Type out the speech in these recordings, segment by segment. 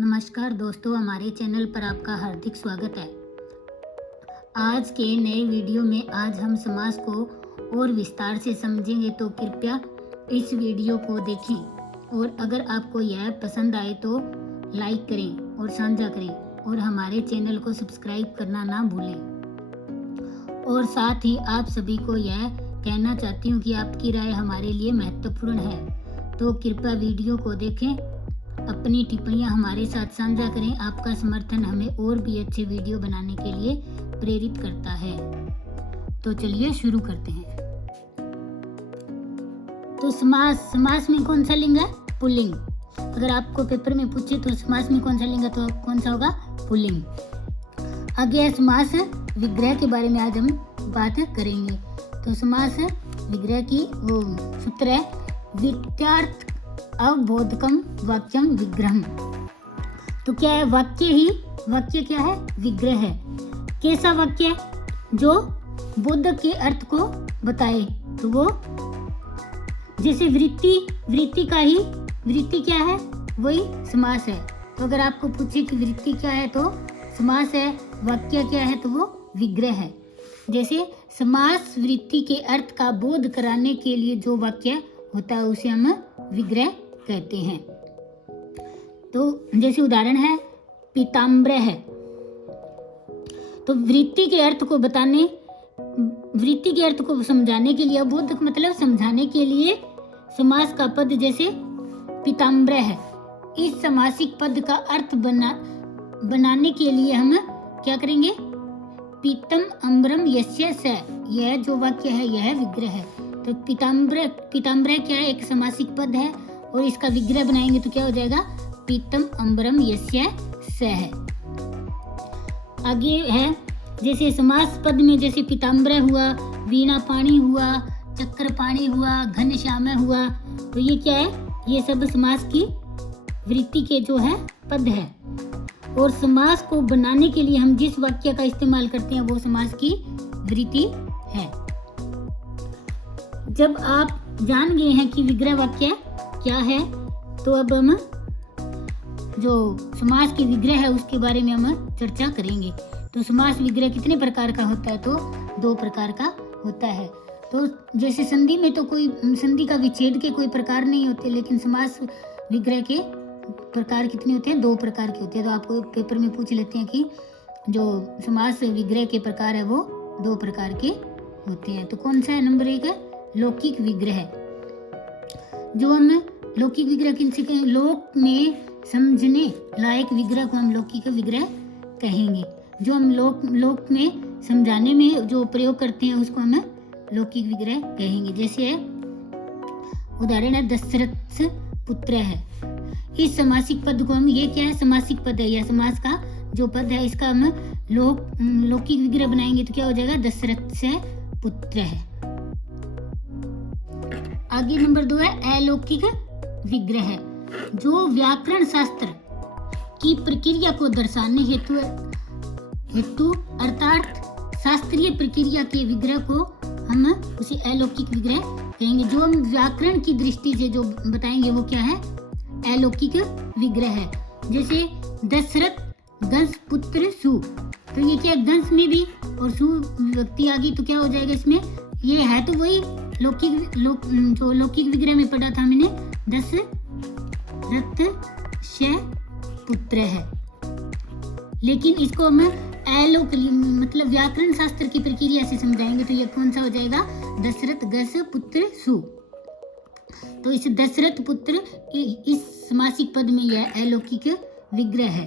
नमस्कार दोस्तों, हमारे चैनल पर आपका हार्दिक स्वागत है। आज के नए वीडियो में आज हम समास को और विस्तार से समझेंगे, तो कृपया इस वीडियो को देखें और अगर आपको यह पसंद आए तो लाइक करें और साझा करें और हमारे चैनल को सब्सक्राइब करना ना भूलें। और साथ ही आप सभी को यह कहना चाहती हूँ कि आपकी राय हमारे लिए महत्वपूर्ण है, तो कृपया वीडियो को देखें, अपनी टिप्पणियां हमारे साथ साझा करें। आपका समर्थन हमें और भी अच्छे वीडियो बनाने के लिए प्रेरित करता है। तो चलिए शुरू करते हैं। तो समास में कौन सा लिंग है? पुल्लिंग। अगर आपको पेपर में पूछे तो समास में कौन सा लिंग है तो कौन सा होगा? पुल्लिंग। आगे है समास विग्रह के बारे में आज हम बात करेंगे। तो समास विग्रह की वो सूत्र है, वित्यार्थ अवबोधकम वाक्यम विग्रहम। तो क्या है? वाक्य क्या है? विग्रह है। कैसा वाक्य है? जो बोधक के अर्थ को बताए। तो वो जैसे वृत्ति क्या है? वही समास है। तो अगर आपको पूछे कि वृत्ति क्या है तो समास है, वाक्य क्या है तो वो विग्रह है। जैसे समास वृत्ति के अर्थ का बोध कराने के लिए जो वाक्य होता है उसे हम विग्रह कहते हैं। तो जैसे उदाहरण है पीताम्बर है। तो वृत्ति के अर्थ को समझाने के लिए, बोधक मतलब समझाने के लिए समास का पद जैसे पीताम्बर है। इस समासिक पद का अर्थ बनाने के लिए हम क्या करेंगे? पीतम अम्बरम यस्य स। यह जो वाक्य है यह विग्रह है। तो पीताम्बर क्या है? एक समासिक पद है और इसका विग्रह बनाएंगे तो क्या हो जाएगा? पीतम अम्बरम यस्य स है। आगे है जैसे समास पद में जैसे पीताम्बर हुआ, वीणा पाणी हुआ, चक्र पाणी हुआ, घनश्याम हुआ। तो ये क्या है? ये सब समास की वृत्ति के जो है पद है। और समास को बनाने के लिए हम जिस वाक्य का इस्तेमाल करते हैं वो समास की वृत्ति है। जब आप जान गए हैं कि विग्रह वाक्य क्या है, तो अब हम जो समास के विग्रह है उसके बारे में हम चर्चा करेंगे। तो समास विग्रह कितने प्रकार का होता है? तो 2 प्रकार का होता है। तो जैसे संधि में तो कोई संधि का विच्छेद के कोई प्रकार नहीं होते, लेकिन समास विग्रह के प्रकार कितने होते हैं? 2 प्रकार के होते हैं। तो आपको पेपर में पूछ लेते हैं कि जो समास विग्रह के प्रकार है वो 2 प्रकार के होते हैं। तो कौन सा है? नंबर 1 लौकिक विग्रह। जो हम लौकिक विग्रह किनसे कहें? लोक में समझने लायक विग्रह को हम लौकिक विग्रह कहेंगे। जो हम लोक में समझाने में जो प्रयोग करते हैं उसको हम लौकिक विग्रह कहेंगे। जैसे है उदाहरण है दशरथ पुत्र है। इस समासिक पद को हम, ये क्या है? समासिक पद है या समास का जो पद है इसका हम लौकिक विग्रह बनाएंगे तो क्या हो जाएगा? दशरथ से पुत्र है। आगे नंबर 2 है अलौकिक विग्रह है। जो व्याकरण शास्त्र की प्रक्रिया को दर्शाने हेतु अर्थात शास्त्रीय प्रक्रिया के विग्रह को हम उसे अलौकिक विग्रह कहेंगे। जो हम व्याकरण की दृष्टि से जो बताएंगे वो क्या है? अलौकिक विग्रह है। जैसे दशरथ गंस पुत्र सु। तो ये क्या? गंस में भी और सु व्यक्ति आ गई तो क्या हो जाएगा इसमें? ये है तो वही जो लौकिक विग्रह में पढ़ा था हमने, दशरथ से पुत्र है। लेकिन इसको हम मतलब व्याकरण शास्त्र की प्रक्रिया से समझाएंगे तो ये कौन सा हो जाएगा? दशरथ गस पुत्र सु। तो इस दशरथ पुत्र इस समासिक पद में यह अलौकिक विग्रह है।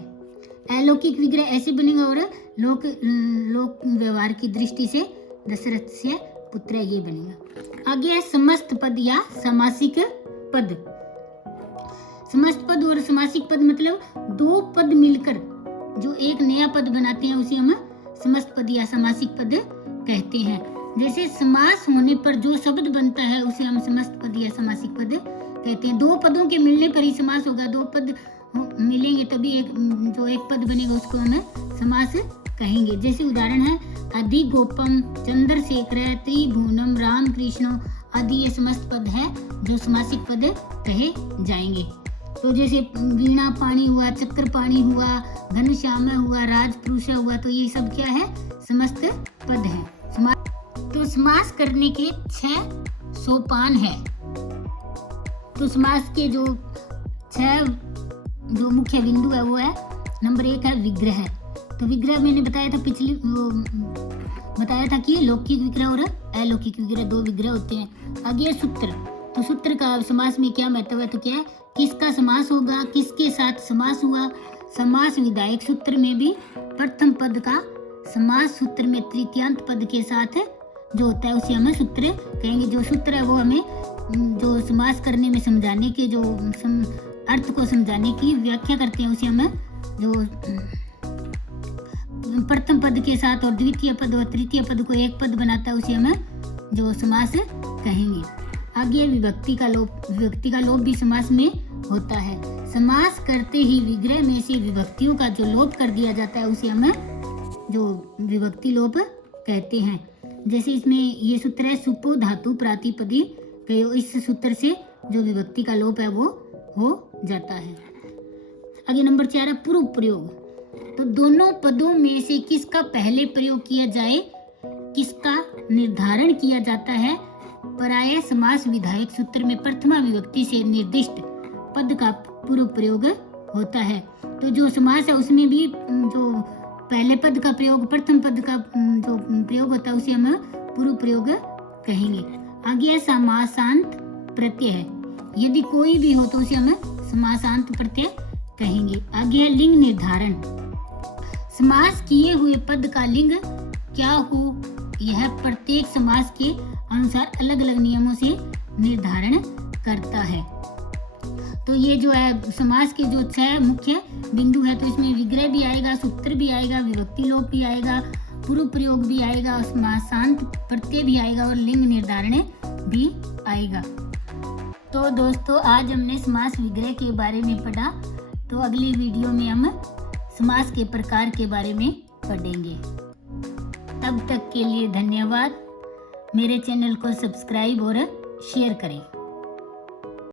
अलौकिक विग्रह ऐसे बनेगा और लोक व्यवहार की दृष्टि से दशरथ से पुत्र ये बनेगा। आगे है समस्त पद या समासिक पद। समस्त पद और समासिक पद मतलब 2 पद मिलकर जो एक नया पद बनाते हैं उसे हम समस्त पद या समासिक पद कहते हैं। जैसे समास होने पर जो शब्द बनता है उसे हम समस्त पद या समासिक पद कहते हैं। 2 पदों के मिलने पर ही समास होगा। 2 पद मिलेंगे तभी एक पद बनेगा, उसको हम समास कहेंगे। जैसे उदाहरण है अधिगोपम चंद्रशेखर त्रिभुवनम राम कृष्ण आदि। ये समस्त पद है जो समासिक पद कहे जाएंगे। तो जैसे वीणा पाणी हुआ, चक्र पाणी हुआ, घनश्याम हुआ, राजपुरुष हुआ, तो ये सब क्या है, समस्त पद है। तो समास करने के 6 सोपान है। तो समास के जो 6 जो मुख्य बिंदु है वो है, नंबर 1 है विग्रह। तो विग्रह मैंने बताया था बताया था कि लौकिक विग्रह और अलौकिक विग्रह 2 विग्रह होते हैं। आगे है सूत्र। तो सूत्र का समास में क्या महत्व है, तो क्या है, किसका समास होगा, किसके साथ समास हुआ। समास विधायक सूत्र में भी प्रथम पद का समास सूत्र में तृतीयांत पद के साथ जो होता है उसे हमें सूत्र कहेंगे। जो सूत्र है वो हमें जो समास करने में समझाने के जो अर्थ को समझाने की व्याख्या करते हैं, उसे हमें जो प्रथम पद के साथ और द्वितीय पद और तृतीय पद को एक पद बनाता है, उसे हमें जो समास कहेंगे। आगे विभक्ति का लोप। विभक्ति का लोप भी समास में होता है। समास करते ही विग्रह में से विभक्तियों का जो लोप कर दिया जाता है उसे हमें जो विभक्ति लोप कहते हैं। जैसे इसमें ये सूत्र है, सुपो धातु प्रातिपदी, इस सूत्र से जो विभक्ति का लोप है वो हो जाता है। आगे नंबर 4 है पूर्व प्रयोग। तो दोनों पदों में से किसका पहले प्रयोग किया जाए, किसका निर्धारण किया जाता है। प्रायः समास विधायक सूत्र में प्रथमा विभक्ति से निर्दिष्ट पद का पूर्व प्रयोग होता है। तो जो समास है उसमें भी जो पहले पद का प्रयोग, प्रथम पद का जो प्रयोग होता है उसे हम पूर्व प्रयोग कहेंगे। आगे है समासांत प्रत्यय है। यदि कोई भी हो तो उसे हम समासांत प्रत्यय कहेंगे। आगे है लिंग निर्धारण। समास किए हुए पद का लिंग क्या हो, यह प्रत्येक समास के अनुसार अलग अलग नियमों से निर्धारण करता है। तो ये जो है समास के जो 6 मुख्य बिंदु है, तो इसमें विग्रह भी आएगा, सूत्र भी आएगा, विभक्ति लोप भी आएगा, पूर्व प्रयोग भी आएगा, समासांत प्रत्यय भी आएगा और लिंग निर्धारण भी आएगा। तो दोस्तों आज हमने समास विग्रह के बारे में पढ़ा। तो अगली वीडियो में हम समास के प्रकार के बारे में पढ़ेंगे। तब तक के लिए धन्यवाद। मेरे चैनल को सब्सक्राइब और शेयर करें।